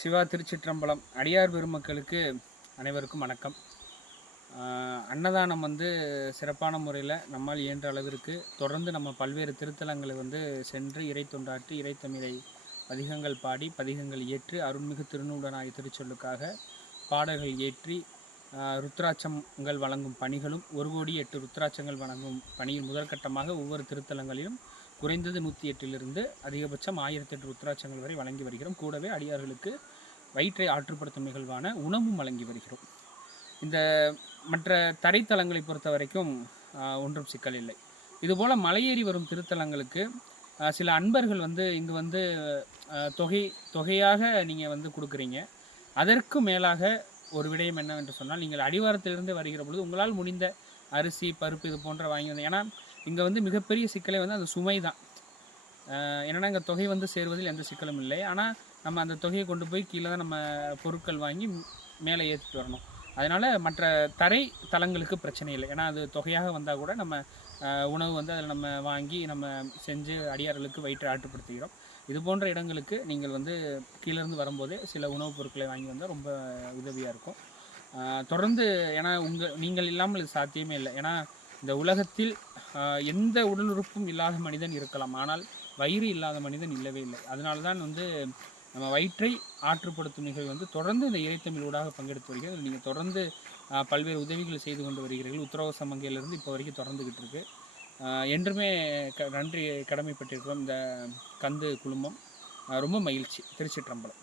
சிவா திருச்சிற்றம்பலம் அடியார் பெருமக்களுக்கு அனைவருக்கும் வணக்கம். அன்னதானம் வந்து சிறப்பான முறையில் நம்மால் இயன்ற அளவிற்கு தொடர்ந்து நம்ம பல்வேறு திருத்தலங்களை வந்து சென்று இறை தொண்டாற்றி இறைத்தமிழை பதிகங்கள் பாடி பதிகங்கள் ஏற்று அருள்மிகு திருநூடனாய் திருச்சொல்லுக்காக பாடல்கள் ஏற்றி ருத்ராட்சங்கள் வழங்கும் பணிகளும் ஒரு கோடி எட்டு ருத்ராட்சங்கள் வழங்கும் பணியின் முதற்கட்டமாக ஒவ்வொரு திருத்தலங்களிலும் குறைந்தது நூற்றி எட்டிலிருந்து அதிகபட்சம் ஆயிரத்தி எட்டு ருத்ராட்சங்கள் வரை வழங்கி வருகிறோம். கூடவே அடியார்களுக்கு வயிற்றை ஆற்றுப்படுத்தும் நிகழ்வான உணவும் வழங்கி வருகிறோம். இந்த மற்ற தரைத்தலங்களை பொறுத்த வரைக்கும் ஒன்றும் சிக்கல் இல்லை. இதுபோல் மலையேறி வரும் திருத்தலங்களுக்கு சில அன்பர்கள் வந்து இங்கு வந்து தொகை தொகையாக நீங்கள் வந்து கொடுக்குறீங்க. அதற்கு மேலாக ஒரு விடயம் என்னவென்று சொன்னால் நீங்கள் அடிவாரத்திலிருந்து வருகிற பொழுது உங்களால் முடிந்த அரிசி பருப்பு இது போன்ற வாங்கி வந்து ஏன்னா இங்கே வந்து மிகப்பெரிய சிக்கலே வந்து அந்த சுமை தான். என்னென்னா இங்கே தொகை வந்து சேருவதில் எந்த சிக்கலும் இல்லை. ஆனால் நம்ம அந்த தொகையை கொண்டு போய் கீழே தான் நம்ம பொருட்கள் வாங்கி மேலே ஏற்றிட்டு வரணும். அதனால் மற்ற தரை தலங்களுக்கு பிரச்சனை இல்லை. ஏன்னா அது தொகையாக வந்தால் கூட நம்ம உணவு வந்து அதில் நம்ம வாங்கி நம்ம செஞ்சு அடியார்களுக்கு வயிற்றை ஆட்டுப்படுத்துகிறோம் இது போன்ற இடங்களுக்கு நீங்கள் வந்து கீழேருந்து வரும்போதே சில உணவுப் பொருட்களை வாங்கி வந்தால் ரொம்ப உதவியாக இருக்கும். தொடர்ந்து ஏன்னா உங்கள் நீங்கள் இல்லாமல் இது சாத்தியமே இல்லை. ஏன்னா இந்த உலகத்தில் எந்த உடல் உறுப்பும் இல்லாத மனிதன் இருக்கலாம். ஆனால் வயிறு இல்லாத மனிதன் இல்லவே இல்லை. அதனால தான் வந்து நம்ம வயிற்றை ஆற்றுப்படுத்தும் நிகழ்வு வந்து தொடர்ந்து இந்த இறைத்தமிழ் ஊடாக பங்கெடுத்து வருகிறது. நீங்கள் தொடர்ந்து பல்வேறு உதவிகள் செய்து கொண்டு வருகிறீர்கள். உத்தரவு சமங்கையிலிருந்து இப்போ வரைக்கும் தொடர்ந்துக்கிட்டு இருக்கு. என்றுமே க நன்றி கடமைப்பட்டிருக்கிறோம். இந்த கந்து குழுமம். ரொம்ப மகிழ்ச்சி. திருச்சிற்றம்பலம்.